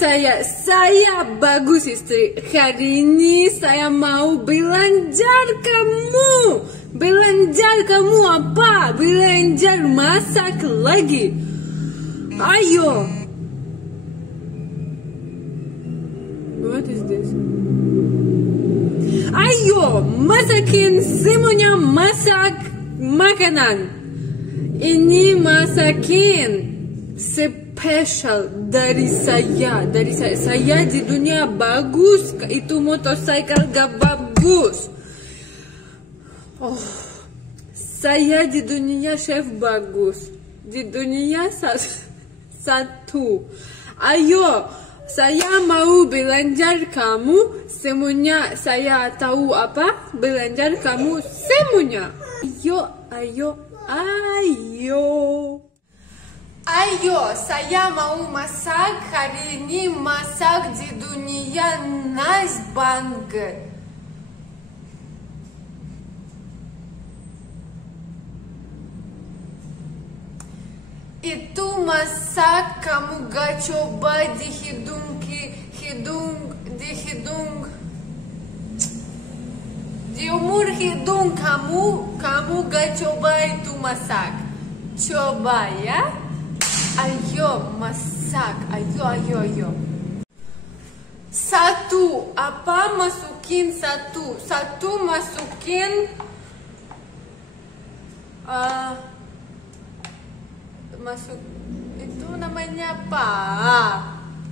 Saya bagus istri. Hari ini saya mau belanjar kamu. Belanjar kamu apa? Belanjar masak lagi. Ayo. What is this? Ayo, masakin semuanya, masak makanan. Ini masakin spesial dari saya. Saya di dunia bagus, itu motorcycle gak bagus. Oh, saya di dunia chef bagus. Di dunia satu. Ayo, saya mau belanjar kamu semuanya. Saya tahu apa? Belanjar kamu semuanya. Ayo. Ayo, saya mau masak hari ini, masak di dunia nice banget. Itu masak kamu gak coba di hidung, di umur hidung kamu gak coba itu masak. Coba ya. Ayo masak, ayo. Satu, apa masukin satu? Satu masukin masuk itu namanya apa?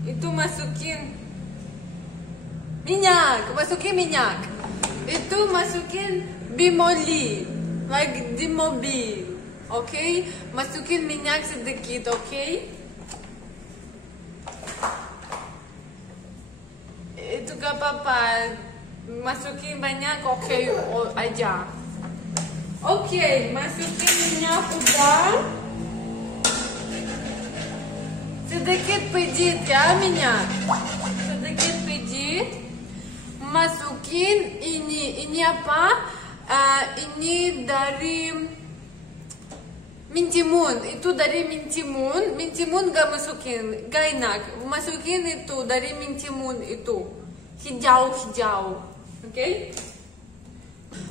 Itu masukin minyak, Itu masukin bimoli, like di mobil. Oke, masukin minyak sedikit, oke? Itu gak apa-apa, masukin banyak, oke aja. Oke, masukin minyak udah. Sedikit pijit ya minyak, sedikit pijit. Masukin ini apa? Ini dari mintimun, itu dari mintimun gak masukin, gak enak. Masukin itu dari mintimun itu hijau, oke?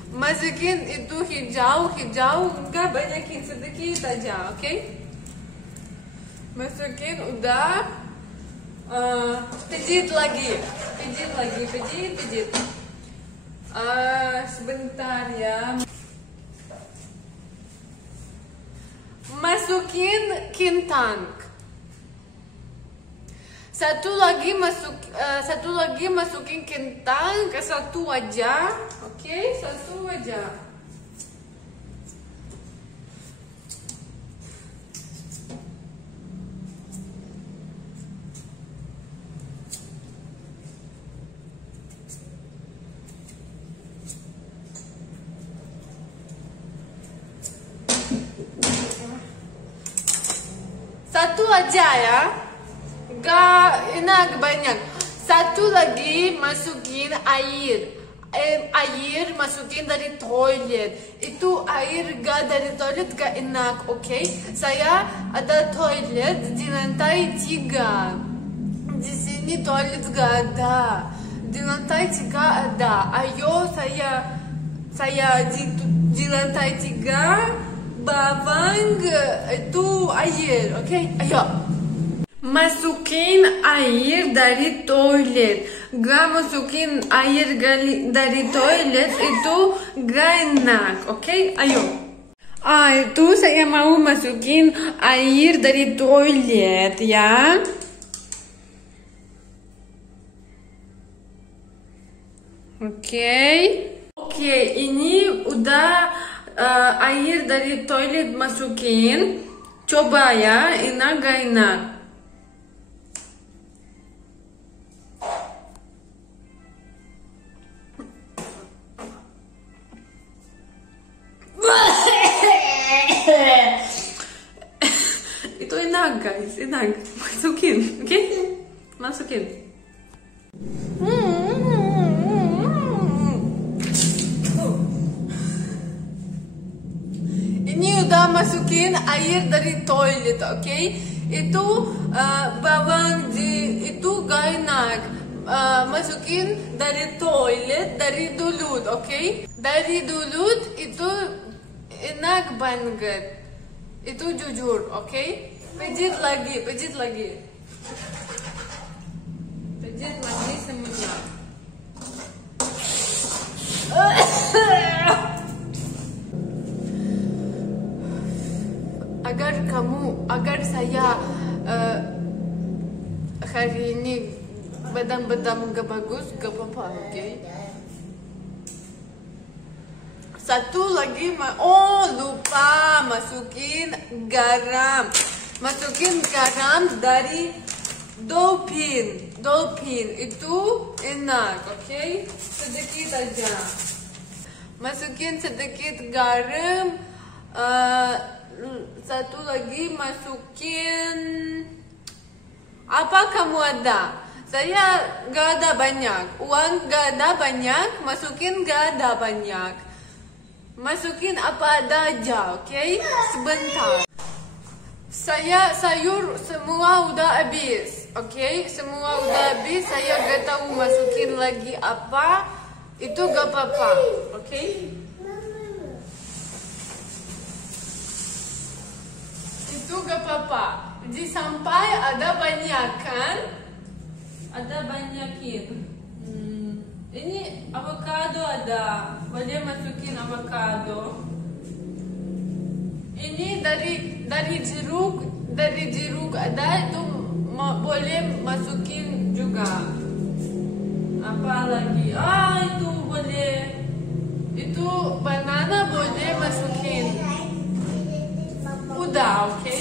Masukin itu hijau, gak banyakin, sedikit aja, oke? Masukin udah, pijit lagi. Sebentar ya. Masukin kentang. Satu lagi masukin kentang, ke satu aja, oke? Satu aja. Satu aja ya, gak enak banyak. Satu lagi masukin air. Air masukin dari toilet. Itu air gak dari toilet gak enak, oke? Saya ada toilet di lantai 3. Di sini toilet gak ada. Di lantai 3 ada. Ayo saya di lantai 3. Bawang itu air, oke? Ayo. Masukin air dari toilet. Gak masukin air dari toilet itu gak enak, oke? Ayo. Itu saya mau masukin air dari toilet ya. Oke, ini udah. Air dari toilet masukin. Coba ya, enak gak enak? Itu enak guys, enak. Masukin, oke? Masukin. Ini udah masukin air dari toilet, oke? Itu bawang itu gak enak. Masukin dari toilet, dari dulut, oke? Dari dulut itu enak banget. Itu jujur, oke? Pijit lagi, pijit lagi. Pijit lagi semuanya. Agar saya hari ini badan gak bagus, gak apa-apa, oke? Satu lagi, lupa masukin garam. Masukin garam dari dolphin. Dolphin itu enak, oke? Sedikit aja. Masukin sedikit garam. Satu lagi masukin apa kamu ada? Saya gak ada banyak. Uang gak ada banyak. Masukin gak ada banyak. Masukin apa ada aja, oke? Sebentar. Sayur semua udah habis, oke? Semua udah habis. Saya gak tahu masukin lagi apa. Itu gak apa-apa, oke? Itu gak apa-apa. Jadi sampai ada banyak kan? Ada banyakin. Ini avocado ada. Boleh masukin avocado. Ini dari jeruk ada, itu boleh masukin juga. Apa lagi? Itu boleh. Itu banana boleh masukin. Udah, oke?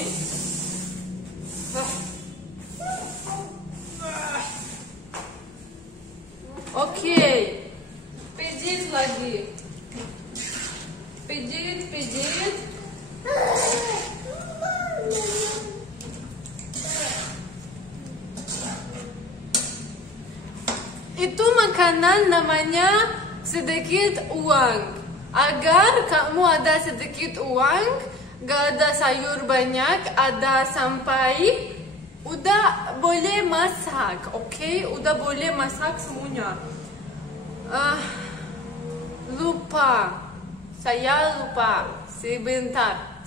Oke. Pijit lagi. Pijit. Itu makanan namanya sedikit uang. Agar kamu ada sedikit uang, gak ada sayur banyak, ada sampai udah boleh masak, oke? Udah boleh masak semuanya. Saya lupa sebentar.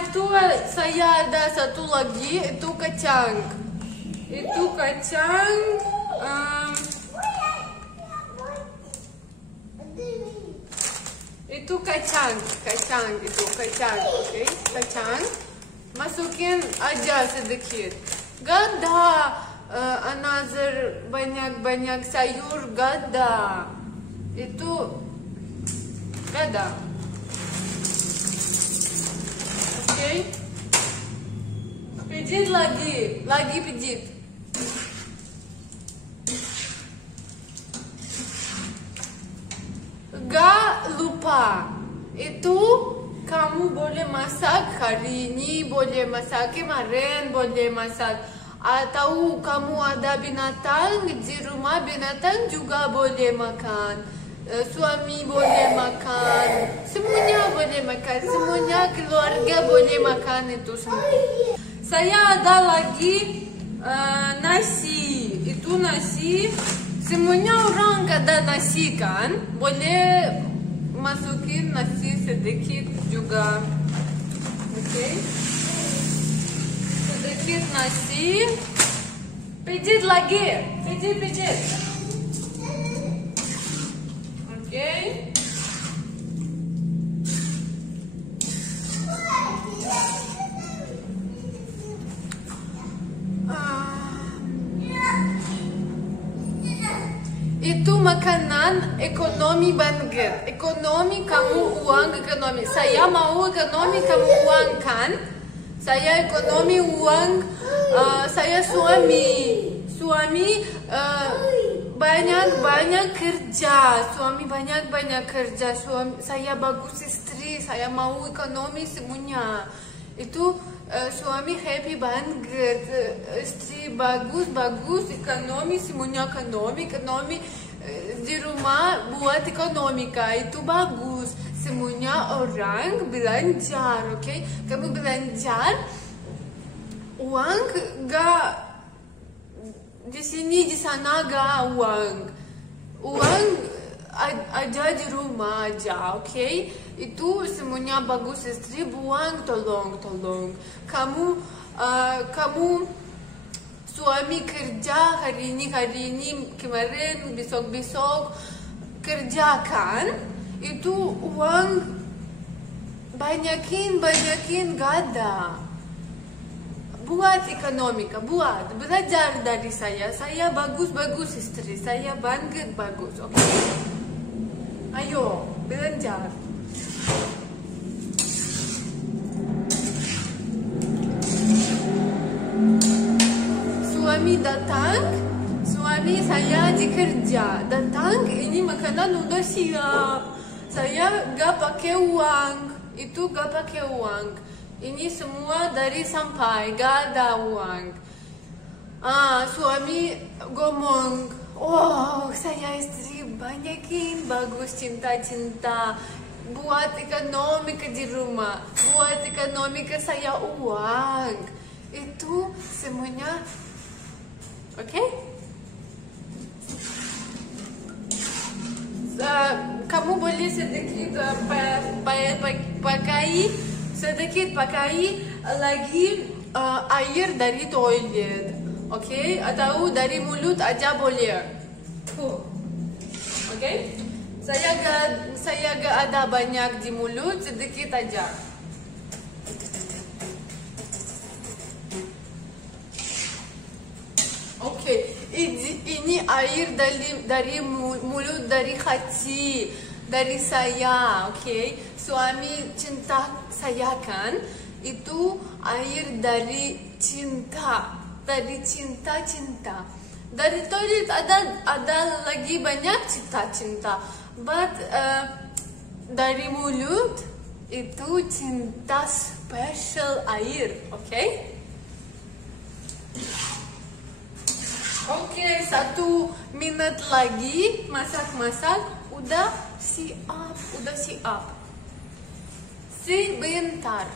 Itu saya ada satu lagi, itu kacang. Itu kacang. Itu kacang, oke? Kacang. Masukin aja sedikit. Gak ada another banyak sayur, gak ada. Itu gak ada. Oke? Pijit lagi pijit. Gak lupa. Itu kamu boleh masak hari ini, boleh masak kemarin, boleh masak. Atau kamu ada binatang di rumah, binatang juga boleh makan. Suami boleh makan. Semuanya boleh makan. Semuanya keluarga boleh makan itu semua. Saya ada lagi nasi. Itu nasi. Semuanya orang ada nasi kan? Boleh masukin nasi sedikit juga. Oke? Sedikit nasi. Pijit lagi. Pijit. Oke? Itu makanan ekonomi banget. Ekonomi kamu uang ekonomi. Saya mau ekonomi kamu uang kan? Saya ekonomi uang. Saya suami banyak kerja. Suami banyak kerja. Saya bagus istri. Saya mau ekonomi semuanya. Itu suami happy banget, istri bagus, ekonomi semuanya ekonomi di rumah buat ekonomika itu bagus. semuanya orang belajar, oke? Kamu belajar, uang gak di sini di sana gak uang. Uang aja di rumah aja, oke? Itu semuanya bagus istri, buang tolong. Kamu suami kerja hari ini, kemarin, besok kerjakan, itu uang banyakin gak ada. Buat ekonomika, belajar dari saya bagus istri, saya banget bagus, oke? Ayo, belajar. Suami datang, suami saya di kerja, datang, ini makanan udah siap. Saya gak pakai uang, itu gak pakai uang. Ini semua dari sampai, gak ada uang. Suami ngomong, oh saya istri banyakin bagus cinta. Buat ekonomika di rumah, buat ekonomika saya uang. Itu semuanya, oke? Kamu boleh sedikit pakai lagi air dari toilet, oke? Atau dari mulut aja boleh, oke? Saya gak ada banyak di mulut, sedikit aja. Oke, ini air dari mulut, dari hati, dari saya, oke? Suami cinta saya kan, itu air dari cinta. Dari toilet ada lagi banyak cinta. But dari mulut itu cinta special air, oke? Oke, 1 menit lagi masak, udah siap. Sebentar.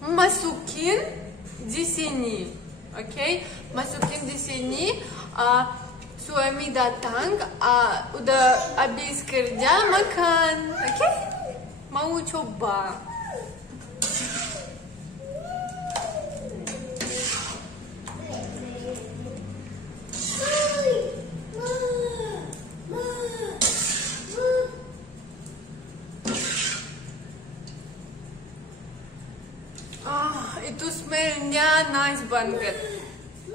Masukin di sini, oke? Masukin di sini. Suami datang, udah habis kerja, makan, oke? Mau coba? Itu smellnya nice banget.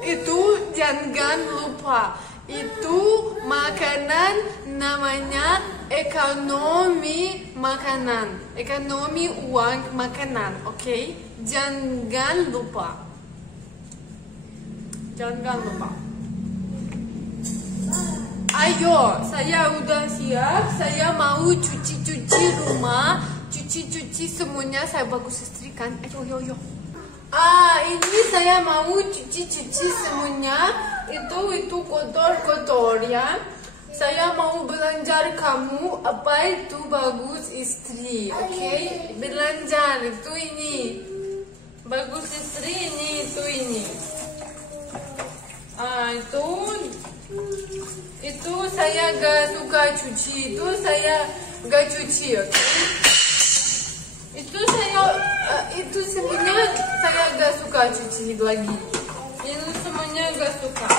Itu jangan lupa. Itu makanan namanya ekonomi makanan. Ekonomi uang makanan, oke? Jangan lupa. Ayo, saya udah siap. Saya mau cuci rumah. Cuci semuanya. Saya bagus istrikan. Ayo. Ini saya mau cuci semuanya. Itu kotor ya. Saya mau belajar kamu apa itu bagus istri, oke? Belajar itu ini. Bagus istri ini. Itu saya gak suka cuci. Itu saya gak cuci, oke? Itu sebenarnya saya gak suka cuci lagi. Itu semuanya gak suka.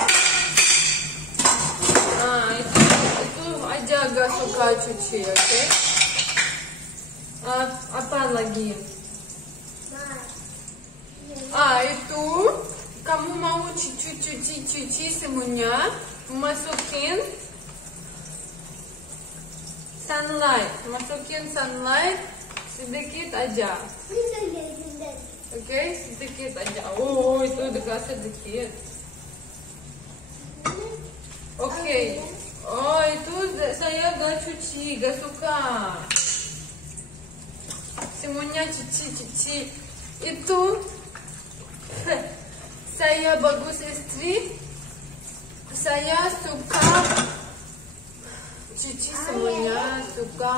Itu aja gak suka cuci, oke? Apa lagi? Itu kamu mau cuci semuanya, masukin sunlight sedikit aja. Oke, sedikit aja. Oh, itu dekat sedikit. Oke. Oh, itu saya gak cuci, gak suka. Semuanya cuci. Itu saya bagus istri. Saya suka cuci semuanya. suka.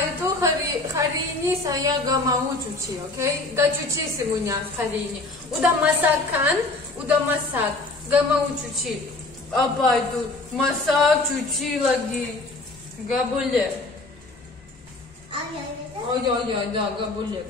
Itu hari ini saya gak mau cuci, oke? Gak cuci semuanya hari ini. Udah masak, gak mau cuci. Apa itu? Masak, cuci lagi. Gak boleh. Oh ya, gak boleh.